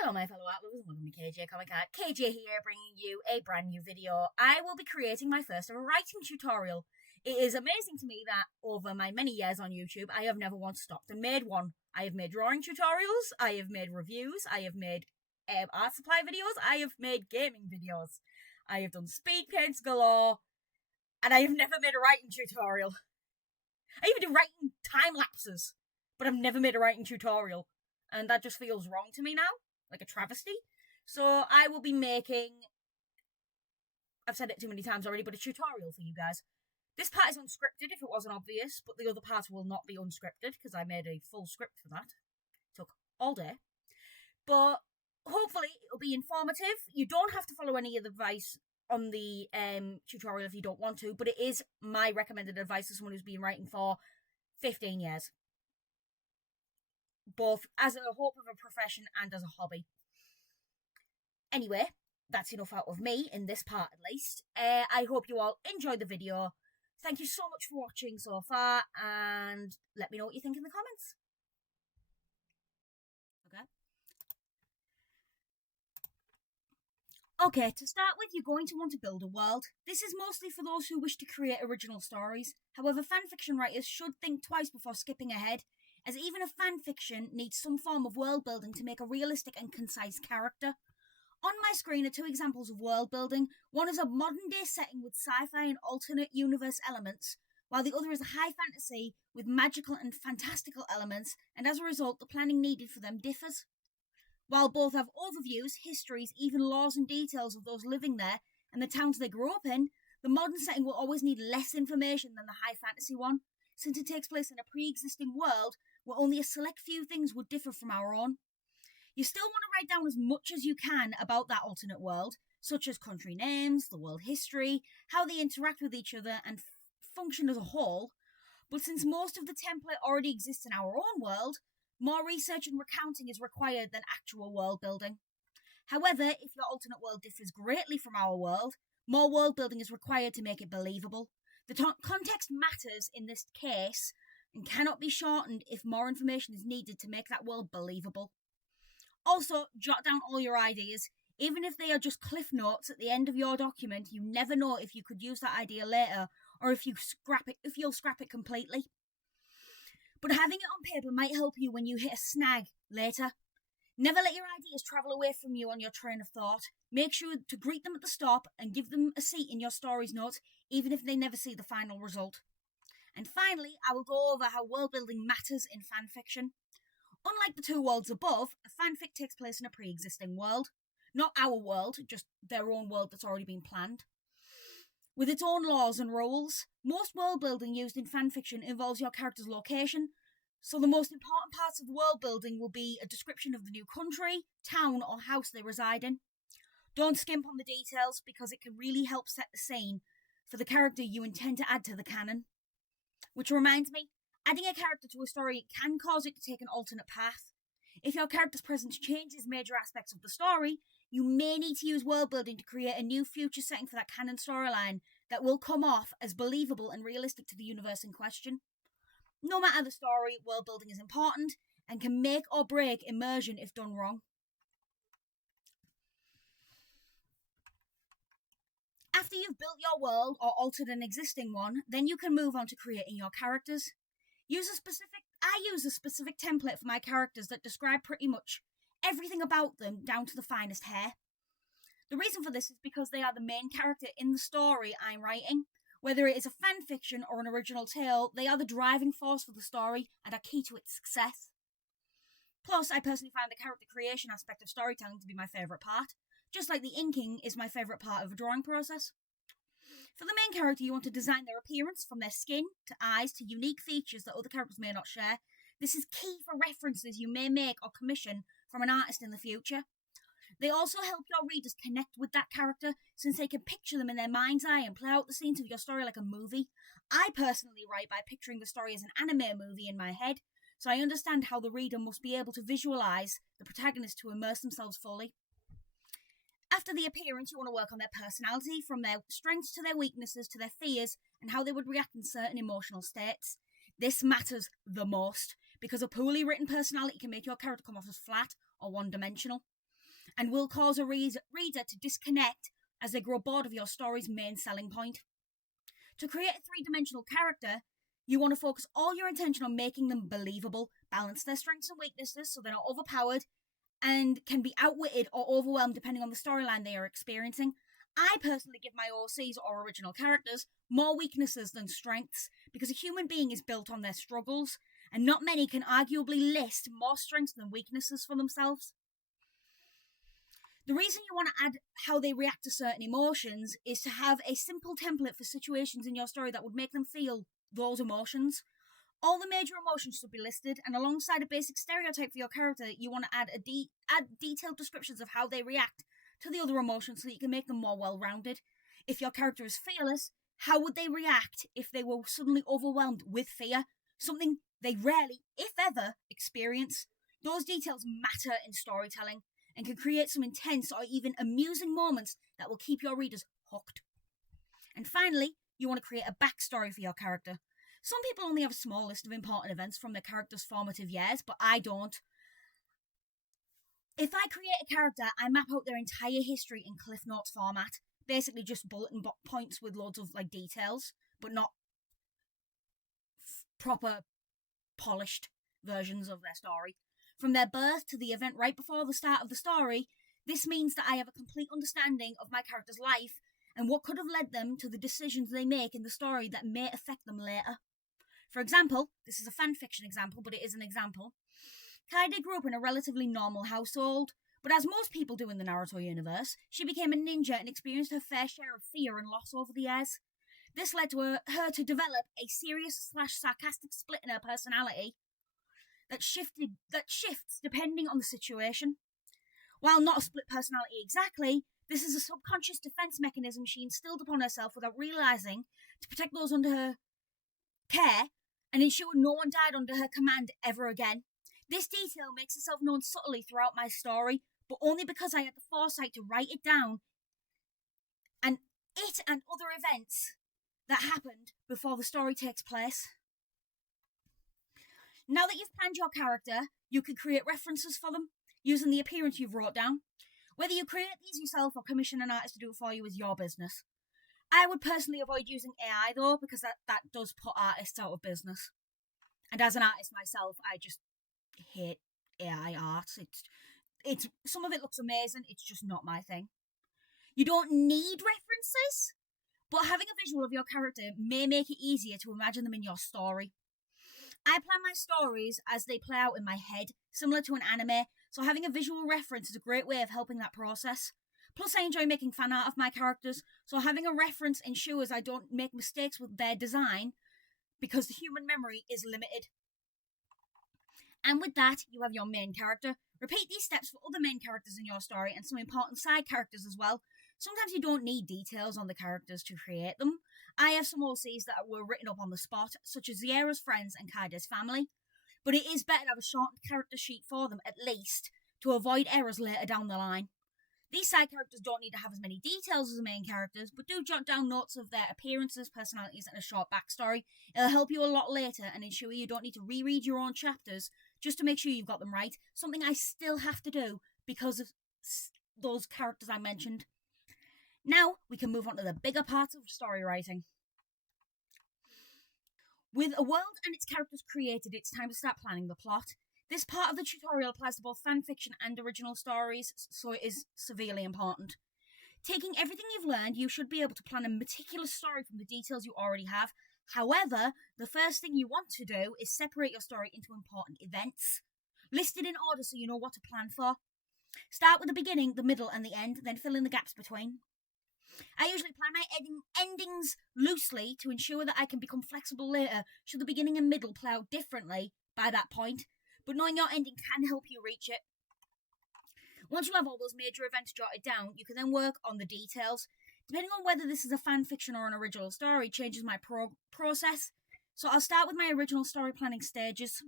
Hello my fellow art lovers, welcome to KayJayComicArt. KayJay here, bringing you a brand new video. I will be creating my first ever writing tutorial. It is amazing to me that over my many years on YouTube, I have never once stopped and made one. I have made drawing tutorials, I have made reviews, I have made art supply videos, I have made gaming videos. I have done speed paints galore, and I have never made a writing tutorial. I even do writing time lapses, but I've never made a writing tutorial. And that just feels wrong to me now. Like a travesty. So I will be making, I've said it too many times already, but a tutorial for you guys. This part is unscripted if it wasn't obvious, but the other parts will not be unscripted because I made a full script for that. It took all day. But hopefully it'll be informative. You don't have to follow any of the advice on the tutorial if you don't want to, but it is my recommended advice as someone who's been writing for 15 years. Both as a hope of a profession and as a hobby. Anyway, that's enough out of me, in this part at least. I hope you all enjoyed the video. Thank you so much for watching so far, and let me know what you think in the comments. Okay, to start with, you're going to want to build a world. This is mostly for those who wish to create original stories. However, fanfiction writers should think twice before skipping ahead, as even a fanfiction needs some form of world building to make a realistic and concise character. On my screen are two examples of world building. One is a modern day setting with sci-fi and alternate universe elements, while the other is a high fantasy with magical and fantastical elements, and as a result the planning needed for them differs. While both have overviews, histories, even laws and details of those living there and the towns they grew up in, the modern setting will always need less information than the high fantasy one, since it takes place in a pre-existing world where only a select few things would differ from our own. You still want to write down as much as you can about that alternate world, such as country names, the world history, how they interact with each other and function as a whole, but since most of the template already exists in our own world, more research and recounting is required than actual world building. However, if your alternate world differs greatly from our world, more world building is required to make it believable. The context matters in this case and cannot be shortened if more information is needed to make that world believable. Also, jot down all your ideas. Even if they are just cliff notes at the end of your document, you never know if you could use that idea later or if you'll scrap it completely. But having it on paper might help you when you hit a snag later. Never let your ideas travel away from you on your train of thought. Make sure to greet them at the stop and give them a seat in your story's notes, even if they never see the final result. And finally, I will go over how world building matters in fanfiction. Unlike the two worlds above, a fanfic takes place in a pre-existing world. Not our world, just their own world that's already been planned. With its own laws and rules, most world building used in fanfiction involves your character's location, so the most important parts of world building will be a description of the new country, town or house they reside in. Don't skimp on the details because it can really help set the scene for the character you intend to add to the canon. Which reminds me, adding a character to a story can cause it to take an alternate path. If your character's presence changes major aspects of the story, you may need to use world building to create a new future setting for that canon storyline that will come off as believable and realistic to the universe in question. No matter the story, world building is important and can make or break immersion if done wrong. After you've built your world or altered an existing one, then you can move on to creating your characters. I use a specific template for my characters that describe pretty much everything about them down to the finest hair. The reason for this is because they are the main character in the story I'm writing. Whether it is a fanfiction or an original tale, they are the driving force for the story and are key to its success. Plus, I personally find the character creation aspect of storytelling to be my favourite part, just like the inking is my favourite part of a drawing process. For the main character, you want to design their appearance, from their skin to eyes to unique features that other characters may not share. This is key for references you may make or commission from an artist in the future. They also help your readers connect with that character, since they can picture them in their mind's eye and play out the scenes of your story like a movie. I personally write by picturing the story as an anime movie in my head, so I understand how the reader must be able to visualise the protagonist to immerse themselves fully. After the appearance, you want to work on their personality, from their strengths to their weaknesses to their fears, and how they would react in certain emotional states. This matters the most, because a poorly written personality can make your character come off as flat or one-dimensional. and will cause a reader to disconnect as they grow bored of your story's main selling point. To create a three-dimensional character, you want to focus all your attention on making them believable, balance their strengths and weaknesses so they're not overpowered, and can be outwitted or overwhelmed depending on the storyline they are experiencing. I personally give my OCs, or original characters, more weaknesses than strengths, because a human being is built on their struggles, and not many can arguably list more strengths than weaknesses for themselves. The reason you want to add how they react to certain emotions is to have a simple template for situations in your story that would make them feel those emotions. All the major emotions should be listed, and alongside a basic stereotype for your character, you want to add detailed descriptions of how they react to the other emotions so that you can make them more well-rounded. If your character is fearless, how would they react if they were suddenly overwhelmed with fear? Something they rarely, if ever, experience. Those details matter in storytelling and can create some intense or even amusing moments that will keep your readers hooked. And finally, you want to create a backstory for your character. Some people only have a small list of important events from their character's formative years, but I don't. If I create a character, I map out their entire history in Cliff Notes format. Basically just bullet points with loads of details, but not proper polished versions of their story. From their birth to the event right before the start of the story, this means that I have a complete understanding of my character's life and what could have led them to the decisions they make in the story that may affect them later. For example, this is a fanfiction example, but it is an example. KayJay grew up in a relatively normal household, but as most people do in the Naruto universe, she became a ninja and experienced her fair share of fear and loss over the years. This led to her to develop a serious/sarcastic split in her personality that shifts depending on the situation. While not a split personality exactly, this is a subconscious defense mechanism she instilled upon herself without realizing, to protect those under her care and ensure no one died under her command ever again. This detail makes itself known subtly throughout my story, but only because I had the foresight to write it down, and other events that happened before the story takes place. Now that you've planned your character, you can create references for them using the appearance you've wrote down. Whether you create these yourself or commission an artist to do it for you is your business. I would personally avoid using AI though, because that does put artists out of business. And as an artist myself, I just hate AI art. It's some of it looks amazing, it's just not my thing. You don't need references, but having a visual of your character may make it easier to imagine them in your story. I plan my stories as they play out in my head, similar to an anime, so having a visual reference is a great way of helping that process. Plus, I enjoy making fan art of my characters, so having a reference ensures I don't make mistakes with their design, because the human memory is limited. And with that, you have your main character. Repeat these steps for other main characters in your story and some important side characters as well. Sometimes you don't need details on the characters to create them. I have some OCs that were written up on the spot, such as Ziero's friends and KayJay's family, but it is better to have a short character sheet for them at least, to avoid errors later down the line. These side characters don't need to have as many details as the main characters, but do jot down notes of their appearances, personalities, and a short backstory. It'll help you a lot later and ensure you don't need to reread your own chapters just to make sure you've got them right, something I still have to do because of those characters I mentioned. Now, we can move on to the bigger parts of story writing. With a world and its characters created, it's time to start planning the plot. This part of the tutorial applies to both fanfiction and original stories, so it is severely important. Taking everything you've learned, you should be able to plan a meticulous story from the details you already have. However, the first thing you want to do is separate your story into important events, listed in order so you know what to plan for. Start with the beginning, the middle, and the end, then fill in the gaps between. I usually plan my endings loosely to ensure that I can become flexible later should the beginning and middle play out differently by that point, but knowing your ending can help you reach it. Once you have all those major events jotted down, you can then work on the details. Depending on whether this is a fan fiction or an original story changes my process, so I'll start with my original story planning stages.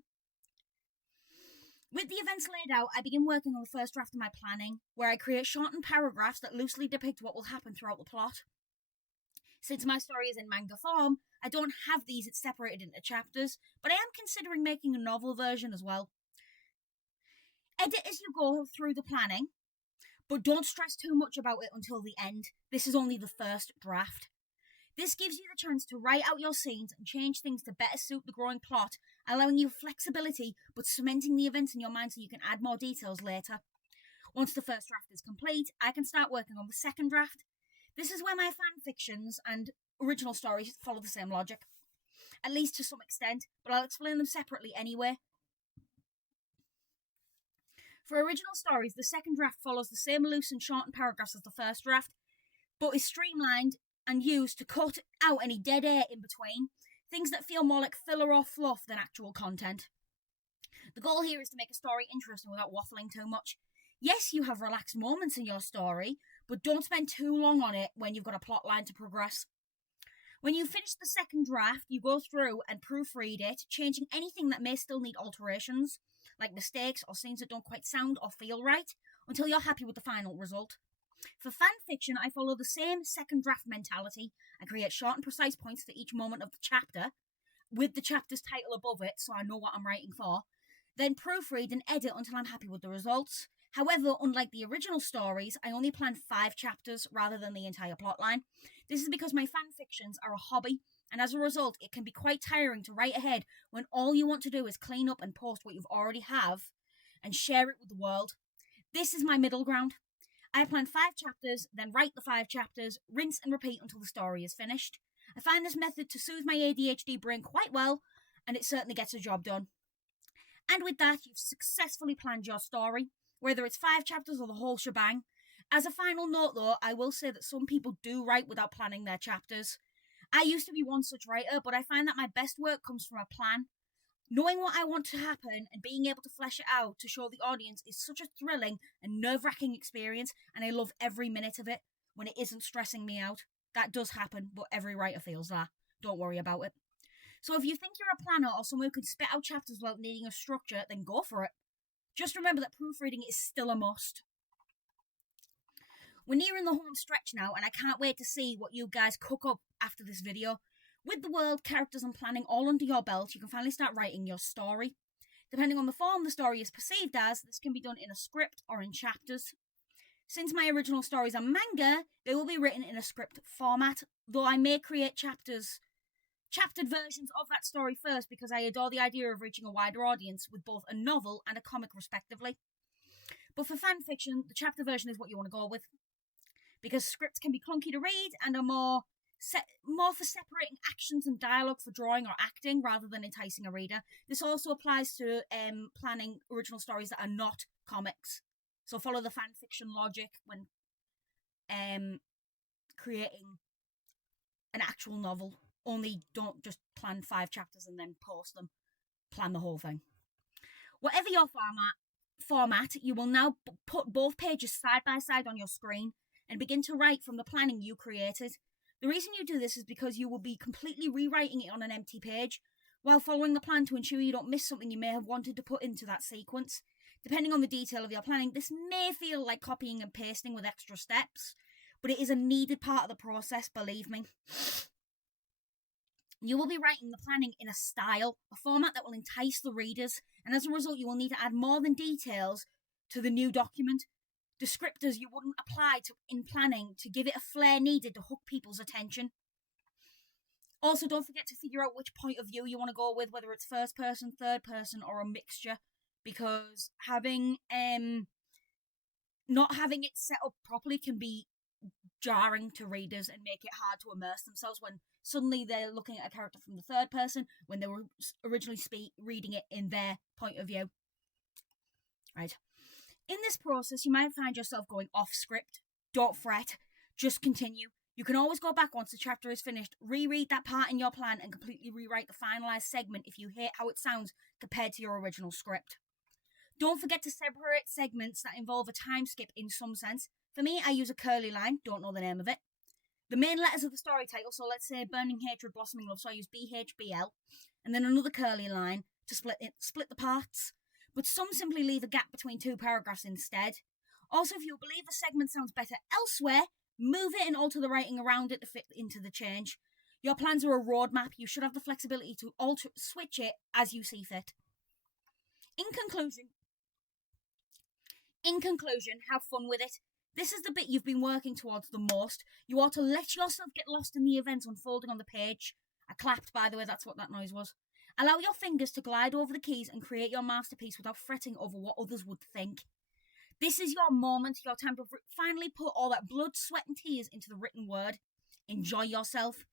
With the events laid out, I begin working on the first draft of my planning, where I create shortened paragraphs that loosely depict what will happen throughout the plot. Since my story is in manga form, I don't have these separated into chapters, but I am considering making a novel version as well. Edit as you go through the planning, But don't stress too much about it until the end. This is only the first draft. This gives you the chance to write out your scenes and change things to better suit the growing plot, allowing you flexibility but cementing the events in your mind so you can add more details later. Once the first draft is complete, I can start working on the second draft. This is where my fan fictions and original stories follow the same logic, at least to some extent, but I'll explain them separately anyway. For original stories, the second draft follows the same loose and shortened paragraphs as the first draft, but is streamlined and used to cut out any dead air in between, things that feel more like filler or fluff than actual content. The goal here is to make a story interesting without waffling too much. Yes, you have relaxed moments in your story, but don't spend too long on it when you've got a plot line to progress. When you finish the second draft, you go through and proofread it, changing anything that may still need alterations, like mistakes or scenes that don't quite sound or feel right, until you're happy with the final result. For fanfiction, I follow the same second draft mentality. I create short and precise points for each moment of the chapter, with the chapter's title above it so I know what I'm writing for, then proofread and edit until I'm happy with the results. However, unlike the original stories, I only plan 5 chapters rather than the entire plotline. This is because my fanfictions are a hobby, and as a result, it can be quite tiring to write ahead when all you want to do is clean up and post what you've already have and share it with the world. This is my middle ground. I plan 5 chapters, then write the 5 chapters, rinse and repeat until the story is finished. I find this method to soothe my ADHD brain quite well, and it certainly gets the job done. And with that, you've successfully planned your story, whether it's 5 chapters or the whole shebang. As a final note though, I will say that some people do write without planning their chapters. I used to be one such writer, but I find that my best work comes from a plan. Knowing what I want to happen and being able to flesh it out to show the audience is such a thrilling and nerve-wracking experience, and I love every minute of it when it isn't stressing me out. That does happen, but every writer feels that. Don't worry about it. So if you think you're a planner or someone who can spit out chapters without needing a structure, then go for it. Just remember that proofreading is still a must. We're nearing the home stretch now, and I can't wait to see what you guys cook up after this video. With the world, characters and planning all under your belt, you can finally start writing your story. Depending on the form the story is perceived as, this can be done in a script or in chapters. Since my original stories are manga, they will be written in a script format, though I may create chaptered versions of that story first because I adore the idea of reaching a wider audience with both a novel and a comic respectively. But for fanfiction, the chapter version is what you want to go with, because scripts can be clunky to read and are more for separating actions and dialogue for drawing or acting rather than enticing a reader. This also applies to planning original stories that are not comics. So follow the fanfiction logic when creating an actual novel. Only don't just plan 5 chapters and then post them. Plan the whole thing. Whatever your format, you will now put both pages side by side on your screen and begin to write from the planning you created. The reason you do this is because you will be completely rewriting it on an empty page while following the plan to ensure you don't miss something you may have wanted to put into that sequence. Depending on the detail of your planning, this may feel like copying and pasting with extra steps, but it is a needed part of the process, believe me. You will be writing the planning in a style, a format that will entice the readers, and as a result you will need to add more than details to the new document. Descriptors you wouldn't apply in planning to give it a flair needed to hook people's attention. Also, don't forget to figure out which point of view you want to go with, whether it's first person, third person, or a mixture, because not having it set up properly can be jarring to readers and make it hard to immerse themselves when suddenly they're looking at a character from the third person when they were originally reading it in their point of view. Right. In this process, you might find yourself going off script. Don't fret. Just continue. You can always go back once the chapter is finished, reread that part in your plan, and completely rewrite the finalized segment if you hate how it sounds compared to your original script. Don't forget to separate segments that involve a time skip in some sense. For me, I use a curly line, don't know the name of it. The main letters of the story title, so let's say Burning Hatred, Blossoming Love, so I use BHBL, and then another curly line to split the parts. But some simply leave a gap between 2 paragraphs instead. Also, if you believe a segment sounds better elsewhere, move it and alter the writing around it to fit into the change. Your plans are a roadmap. You should have the flexibility to switch it as you see fit. In conclusion, have fun with it. This is the bit you've been working towards the most. You ought to let yourself get lost in the events unfolding on the page. I clapped, by the way, that's what that noise was. Allow your fingers to glide over the keys and create your masterpiece without fretting over what others would think. This is your moment, your time to finally put all that blood, sweat and tears into the written word. Enjoy yourself.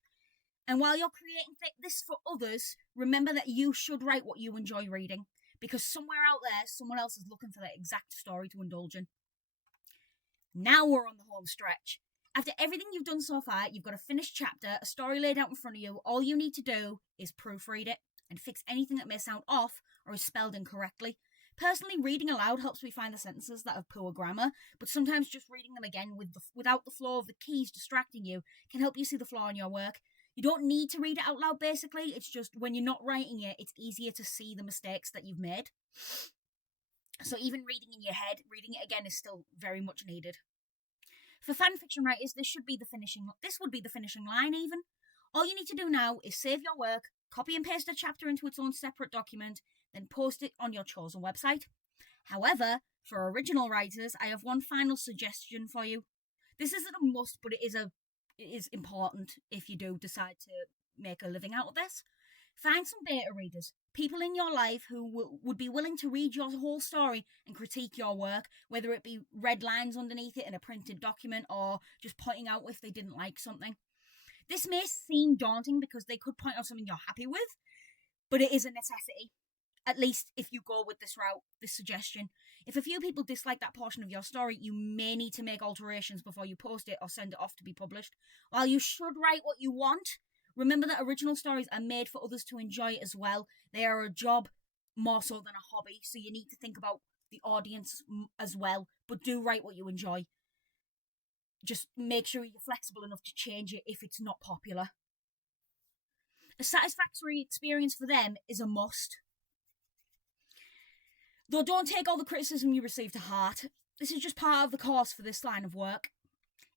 And while you're creating this for others, remember that you should write what you enjoy reading, because somewhere out there, someone else is looking for that exact story to indulge in. Now we're on the home stretch. After everything you've done so far, you've got a finished chapter, a story laid out in front of you. All you need to do is proofread it and fix anything that may sound off or is spelled incorrectly. Personally, reading aloud helps me find the sentences that have poor grammar, but sometimes just reading them again without the flow of the keys distracting you can help you see the flaw in your work. You don't need to read it out loud, basically. It's just when you're not writing it, it's easier to see the mistakes that you've made. So even reading in your head, reading it again is still very much needed. For fanfiction writers, this would be the finishing line even. All you need to do now is save your work, copy and paste a chapter into its own separate document, then post it on your chosen website. However, for original writers, I have one final suggestion for you. This isn't a must, but it is important if you do decide to make a living out of this. Find some beta readers, people in your life who would be willing to read your whole story and critique your work, whether it be red lines underneath it in a printed document or just pointing out if they didn't like something. This may seem daunting because they could point out something you're happy with, but it is a necessity. At least if you go with this route, this suggestion. If a few people dislike that portion of your story, you may need to make alterations before you post it or send it off to be published. While you should write what you want, remember that original stories are made for others to enjoy as well. They are a job more so than a hobby, so you need to think about the audience as well. But do write what you enjoy. Just make sure you're flexible enough to change it if it's not popular. A satisfactory experience for them is a must. Though don't take all the criticism you receive to heart. This is just part of the course for this line of work.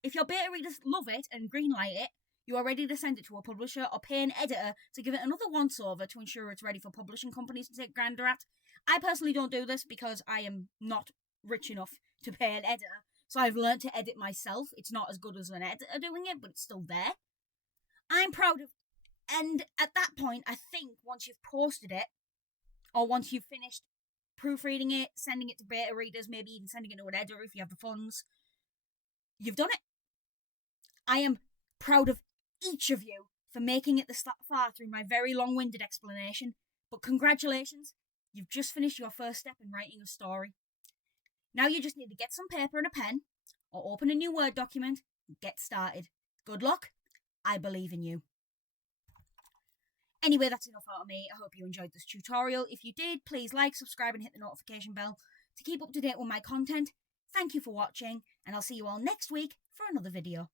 If your beta readers love it and greenlight it, you are ready to send it to a publisher or pay an editor to give it another once-over to ensure it's ready for publishing companies to take grander at. I personally don't do this because I am not rich enough to pay an editor, so I've learned to edit myself. It's not as good as an editor doing it, but it's still there. I'm proud of... And at that point, I think once you've posted it, or once you've finished proofreading it, sending it to beta readers, maybe even sending it to an editor if you have the funds, you've done it. I am proud of each of you for making it this far through my very long-winded explanation, but congratulations, you've just finished your first step in writing a story. Now you just need to get some paper and a pen, or open a new Word document, and get started. Good luck, I believe in you. Anyway, that's enough out of me. I hope you enjoyed this tutorial. If you did, please like, subscribe and hit the notification bell to keep up to date with my content. Thank you for watching, and I'll see you all next week for another video.